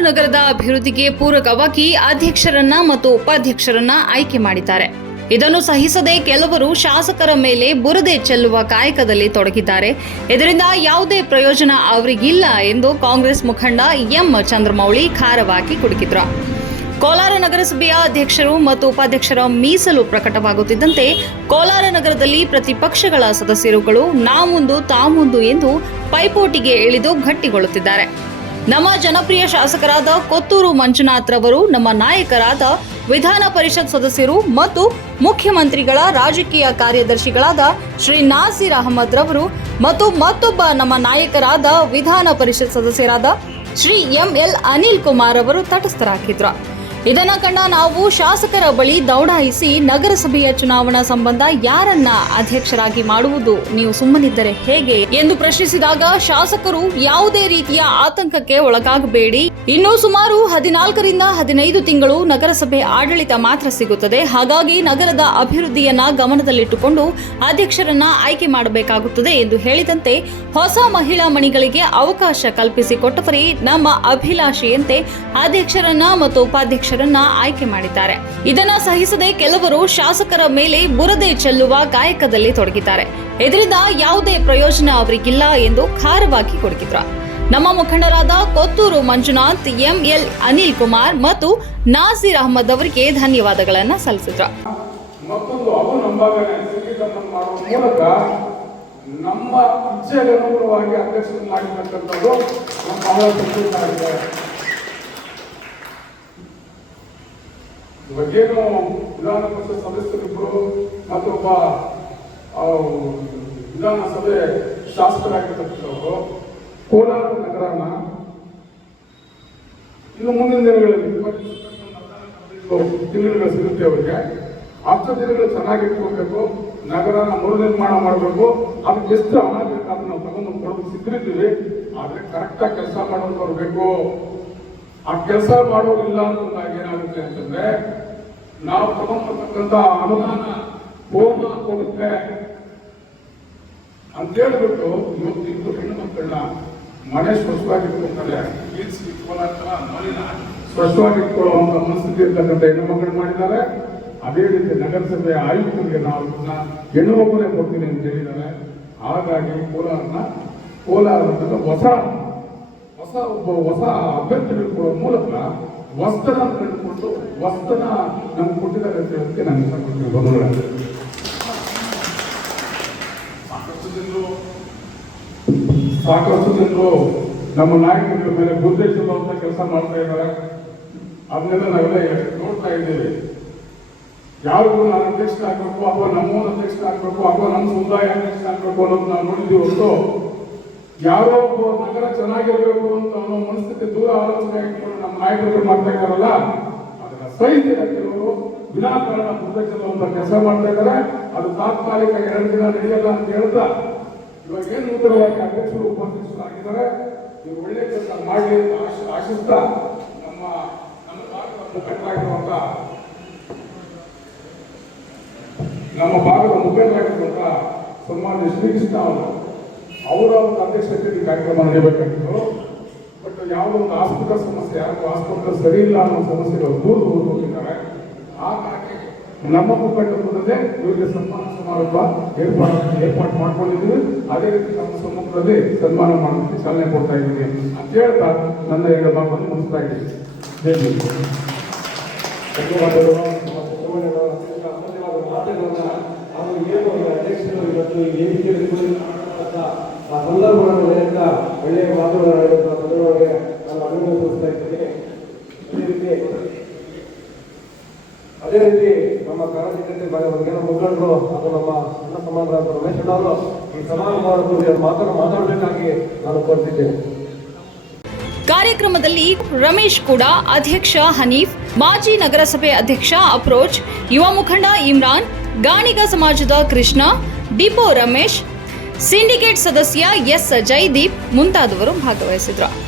ನಗರದ ಅಭಿವೃದ್ಧಿಗೆ ಪೂರಕವಾಗಿ ಅಧ್ಯಕ್ಷರನ್ನ ಮತ್ತು ಉಪಾಧ್ಯಕ್ಷರನ್ನ ಆಯ್ಕೆ ಮಾಡಿದ್ದಾರೆ. ಇದನ್ನು ಸಹಿಸದೆ ಕೆಲವರು ಶಾಸಕರ ಮೇಲೆ ಬುರದೆ ಚೆಲ್ಲುವ ಕಾಯಕದಲ್ಲಿ ತೊಡಗಿದ್ದಾರೆ. ಇದರಿಂದ ಯಾವುದೇ ಪ್ರಯೋಜನ ಅವರಿಗಿಲ್ಲ ಎಂದು ಕಾಂಗ್ರೆಸ್ ಮುಖಂಡ ಎಂ ಚಂದ್ರಮೌಳಿ ಖಾರವಾಗಿ ಕುಡುಕಿದ್ರು. ಕೋಲಾರ ನಗರಸಭೆಯ ಅಧ್ಯಕ್ಷರು ಮತ್ತು ಉಪಾಧ್ಯಕ್ಷರ ಮೀಸಲು ಪ್ರಕಟವಾಗುತ್ತಿದ್ದಂತೆ ಕೋಲಾರ ನಗರದಲ್ಲಿ ಪ್ರತಿಪಕ್ಷಗಳ ಸದಸ್ಯರುಗಳು ನಾಮುಂದು ತಾಮುಂದು ಎಂದು ಪೈಪೋಟಿಗೆ ಇಳಿದು ಗಟ್ಟಿಗೊಳ್ಳುತ್ತಿದ್ದಾರೆ. ನಮ್ಮ ಜನಪ್ರಿಯ ಶಾಸಕರಾದ ಕೊತ್ತೂರು ಮಂಜುನಾಥ್ ರವರು, ನಮ್ಮ ನಾಯಕರಾದ ವಿಧಾನ ಪರಿಷತ್ ಸದಸ್ಯರು ಮತ್ತು ಮುಖ್ಯಮಂತ್ರಿಗಳ ರಾಜಕೀಯ ಕಾರ್ಯದರ್ಶಿಗಳಾದ ಶ್ರೀ ನಾಸೀರ್ ಅಹಮದ್ ರವರು ಮತ್ತು ಮತ್ತೊಬ್ಬ ನಮ್ಮ ನಾಯಕರಾದ ವಿಧಾನ ಪರಿಷತ್ ಸದಸ್ಯರಾದ ಶ್ರೀ ಎಂ ಎಲ್ ಅನಿಲ್ ಕುಮಾರ್ ಅವರು ತಟಸ್ಥರಾಗಿದ್ರು ಇದನ್ನ ಕಂಡ ನಾವು ಶಾಸಕರ ಬಳಿ ದೌಡಾಯಿಸಿ ನಗರಸಭೆಯ ಚುನಾವಣಾ ಸಂಬಂಧ ಯಾರನ್ನ ಅಧ್ಯಕ್ಷರಾಗಿ ಮಾಡುವುದು? ನೀವು ಸುಮ್ಮನಿದ್ದರೆ ಹೇಗೆ? ಎಂದು ಪ್ರಶ್ನಿಸಿದಾಗ ಶಾಸಕರು ಯಾವುದೇ ರೀತಿಯ ಆತಂಕಕ್ಕೆ ಒಳಗಾಗಬೇಡಿ. ಇನ್ನು ಸುಮಾರು ಹದಿನಾಲ್ಕರಿಂದ ಹದಿನೈದು ತಿಂಗಳು ನಗರಸಭೆ ಆಡಳಿತ ಮಾತ್ರ ಸಿಗುತ್ತದೆ. ಹಾಗಾಗಿ ನಗರದ ಅಭಿವೃದ್ಧಿಯನ್ನ ಗಮನದಲ್ಲಿಟ್ಟುಕೊಂಡು ಅಧ್ಯಕ್ಷರನ್ನ ಆಯ್ಕೆ ಮಾಡಬೇಕಾಗುತ್ತದೆ ಎಂದು ಹೇಳಿದಂತೆ ಹೊಸ ಮಹಿಳಾ ಮಣಿಗಳಿಗೆ ಅವಕಾಶ ಕಲ್ಪಿಸಿಕೊಟ್ಟವರೇ ನಮ್ಮ ಅಭಿಲಾಷೆಯಂತೆ ಅಧ್ಯಕ್ಷರನ್ನ ಮತ್ತು ಉಪಾಧ್ಯಕ್ಷರನ್ನ ಆಯ್ಕೆ ಮಾಡಿದ್ದಾರೆ. ಇದನ್ನ ಸಹಿಸದೆ ಕೆಲವರು ಶಾಸಕರ ಮೇಲೆ ಬುರದೆ ಚೆಲ್ಲುವ ಗಾಯಕದಲ್ಲಿ ತೊಡಗಿದ್ದಾರೆ. ಇದರಿಂದ ಯಾವುದೇ ಪ್ರಯೋಜನ ಅವರಿಗಿಲ್ಲ ಎಂದು ಖಾರವಾಗಿ ಕೊಡಗಿದ್ರು ನಮ್ಮ ಮುಖಂಡರಾದ ಕೊತ್ತೂರು ಮಂಜುನಾಥ್, ಎಂಎಲ್ ಅನಿಲ್ ಕುಮಾರ್ ಮತ್ತು ನಾಸೀರ್ ಅಹಮದ್ ಅವರಿಗೆ ಧನ್ಯವಾದಗಳನ್ನು ಸಲ್ಲಿಸಿದ್ರು. ನಮ್ಮ ಇವಾಗೇನು ವಿಧಾನ ಪರಿಷತ್ ಸದಸ್ಯರಿಬ್ಬರು ಮತ್ತೊಬ್ಬ ವಿಧಾನಸಭೆ ಶಾಸಕರಾಗಿರ್ತಕ್ಕಂಥವರು ಕೋಲಾರ ನಗರನ ಇನ್ನು ಮುಂದಿನ ದಿನಗಳಲ್ಲಿ ಇಪ್ಪತ್ತು ತಿಂಗಳು ಸಿಗುತ್ತೆ ಅವರಿಗೆ ಹತ್ತು ದಿನಗಳು ಚೆನ್ನಾಗಿ ಇಟ್ಕೋಬೇಕು ನಗರನ ಮರುನಿರ್ಮಾಣ ಮಾಡಬೇಕು ಅದಕ್ಕೆ ಎಷ್ಟು ಹಣ ಬೇಕು ಅದನ್ನ ನಾವು ತಗೊಂಡು ಕೊಡೋದು ಸಿದ್ಧಿರ್ತೀವಿ ಆದರೆ ಕರೆಕ್ಟಾಗಿ ಕೆಲಸ ಮಾಡೋದು ಬೇಕು ಆ ಕೆಲಸ ಮಾಡೋದಿಲ್ಲ ಅಂತಂದಾಗ ಏನಾಗುತ್ತೆ ಅಂತಂದ್ರೆ, ನಾವು ತಗೊಂಡ್ಬರ್ತಕ್ಕಂಥ ಅನುದಾನ ಹೋಮ ಕೊಡುತ್ತೆ ಅಂತ ಹೇಳ್ಬಿಟ್ಟು ಇವತ್ತು ಇಬ್ಬರು ಹೆಣ್ಣು ಮಕ್ಕಳನ್ನ ಮನೆ ಸ್ವಚ್ಛವಾಗಿಟ್ಕೊಳ್ತಾರೆ ಮನೆನ ಸ್ವಚ್ಛವಾಗಿಟ್ಕೊಳ್ಳುವಂತ ಮನಸ್ಥಿತಿ ಇರ್ತಕ್ಕಂಥ ಹೆಣ್ಣು ಮಕ್ಕಳು ಮಾಡಿದ್ದಾರೆ. ಅದೇ ರೀತಿ ನಗರಸಭೆ ಆಯುಕ್ತರಿಗೆ ನಾವು ಹೆಣ್ಣು ಮಗುನೇ ಕೊಡ್ತೀನಿ ಅಂತ ಹೇಳಿದ್ದಾರೆ. ಹಾಗಾಗಿ ಕೋಲಾರನ ಕೋಲಾರದ ಹೊಸ ಹೊಸ ಒಬ್ಬ ಹೊಸ ಅಭ್ಯರ್ಥಿಗಳು ಮೂಲಕ ವಸ್ತನ ಕಂಡುಕೊಂಡು ವಸ್ತನ ನಮ್ಗೆ ಕೊಟ್ಟಿದ್ದಾರೆ ಅಂತ ಹೇಳೋದಕ್ಕೆ ನಾನು ಇಷ್ಟಪಡ್ತೀನಿ. ಬಂಧುಗಳೇ. ಸಾಕಷ್ಟು ಜನರು ಸಾಕಷ್ಟು ಜನರು ನಮ್ಮ ನಾಯಕರ ಮೇಲೆ ಅಂತ ಕೆಲಸ ಮಾಡ್ತಾ ಇದ್ದಾರೆ. ಅದನ್ನೆಲ್ಲ ನಾವೆಲ್ಲ ನೋಡ್ತಾ ಇದ್ದೀವಿ. ಯಾರಿಗೂ ನಾನು ಅಧ್ಯಕ್ಷ ಆಗ್ಬೇಕು, ಅಥವಾ ನಮ್ಮ ಅಧ್ಯಕ್ಷ ಆಗ್ಬೇಕು, ಅಥವಾ ನಮ್ಮ ಸಮುದಾಯ ಅಧ್ಯಕ್ಷ ಆಗ್ಬೇಕು ಅನ್ನೋದು ನಾವು ನೋಡಿದ್ದೀವಿ ಹೊರತು ಒಬ್ಬ ನಗರ ಚೆನ್ನಾಗಿರ್ಬೇಕು ಅಂತ ಅನ್ನೋ ಮನಸ್ಥಿತಿ ದೂರ ಆಲೋಚನೆ ಇಟ್ಕೊಂಡು ನಮ್ಮ ನಾಯಕರು ಮಾಡ್ತಾ ಇದ್ದಾರಲ್ಲ ಅದನ್ನ ಸಹಿಸಿದ ಕೆಲವರು ವಿನಾಕಾರಣ ಚೆಲ್ಲುವಂತ ಕೆಲಸ ಮಾಡ್ತಾ ಇದ್ದಾರೆ ಅದು ತಾತ್ಕಾಲಿಕ ಎರಡು ದಿನ ನಡೆಯಲ್ಲ ಅಂತ ಹೇಳ್ತಾ ಇವಾಗ ಏನು ನೂತನವಾಗಿ ಅಧ್ಯಕ್ಷರು, ಉಪಾಧ್ಯಕ್ಷರು ಆಗಿದ್ದಾರೆ? ನೀವು ಒಳ್ಳೆ ಕೆಲಸ ಮಾಡಿ ಆಶಿಸ್ತಾ ನಮ್ಮ ನಮ್ಮ ಭಾಗದ ಮುಖಂಡರಾಗಿರುವಂತ ನಮ್ಮ ಭಾಗದ ಮುಖಂಡರಾಗಿರುವಂತ ಸನ್ಮಾನ್ಯ ಶ್ರೀಕೃಷ್ಣ ಅವರು. ಅವರ ಒಂದು ಅಧ್ಯಕ್ಷತೆಯಲ್ಲಿ ಕಾರ್ಯಕ್ರಮ ನಡೆಯಬೇಕಾಗಿತ್ತು ಬಟ್ ಯಾವುದೋ ಒಂದು ಆಸ್ಪತ್ರೆ ಸಮಸ್ಯೆ ಯಾರಿಗೂ ಆಸ್ಪತ್ರೆ ಸರಿ ಇಲ್ಲ ಅನ್ನೋ ಸಮಸ್ಯೆಗಳು ದೂರ ದೂರ ಹೋಗಿದ್ದಾರೆ ಹಾಗಾಗಿ ನಮ್ಮ ಮುಖಂಡರೇ ಇವರಿಗೆ ಸನ್ಮಾನ ಸಮಾರಂಭ ಏರ್ಪಾಡು ಏರ್ಪಾಡು ಮಾಡ್ಕೊಂಡಿದ್ದೀವಿ ಅದೇ ರೀತಿ ನಮ್ಮ ಸಮ್ಮುಖದಲ್ಲಿ ಸನ್ಮಾನ ಮಾಡೋದಕ್ಕೆ ಚಾಲನೆ ಕೊಡ್ತಾ ಇದ್ದೀವಿ ಅಂತ ಹೇಳ್ತಾ ನನ್ನ ಎರಡು ಮಾತನ್ನು ಮುಗಿಸ್ತಾ ಇದ್ದೀನಿ. ಧನ್ಯವಾದಗಳು ಮಾತುಗಳನ್ನು ಅವರು ಏನು ಈ ಅಧ್ಯಕ್ಷರು ಇವತ್ತು ವೇದಿಕೆಯಲ್ಲಿ ಆ ಸಂದರ್ಭಗಳನ್ನು ಹೇಳ್ತಾ ಒಳ್ಳೆಯ ಮಾತುಗಳನ್ನು ಸಂದರ್ಭಗಳಿಗೆ ನಾನು ಅಭಿನಂದಿಸ್ತಾ ಇದ್ದೀನಿ. ಅದೇ ರೀತಿ ಅದೇ ರೀತಿ ನಮ್ಮ ಕಾರ್ಯಕರ್ತೆ ಬಗ್ಗೆ ಮುಖಂಡರು ಹಾಗೂ ನಮ್ಮ ಸಣ್ಣ ಸಮಾನರಾದ ರಮೇಶ್ ಅವರು ಈ ಸಮಾರಂಭದಲ್ಲಿ ಮಾತನ್ನು ಮಾತಾಡಬೇಕಾಗಿ ನಾನು ಕೋರ್ತಿದ್ದೇನೆ ಕಾರ್ಯಕ್ರಮದಲ್ಲಿ ರಮೇಶ್ ಕೂಡ ಅಧ್ಯಕ್ಷ ಹನೀಫ್, ಮಾಜಿ ನಗರಸಭೆ ಅಧ್ಯಕ್ಷ ಅಪ್ರೋಚ್, ಯುವ ಮುಖಂಡ ಇಮ್ರಾನ್, ಗಾಣಿಗ ಸಮಾಜದ ಕೃಷ್ಣ, ಡಿಪೋ ರಮೇಶ್ ಸಿಂಡಿಕೇಟ್ ಸದಸ್ಯ ಎಸ್. ಜೈದೀಪ್ ಮುಂತಾದವರು ಭಾಗವಹಿಸಿದ್ರು.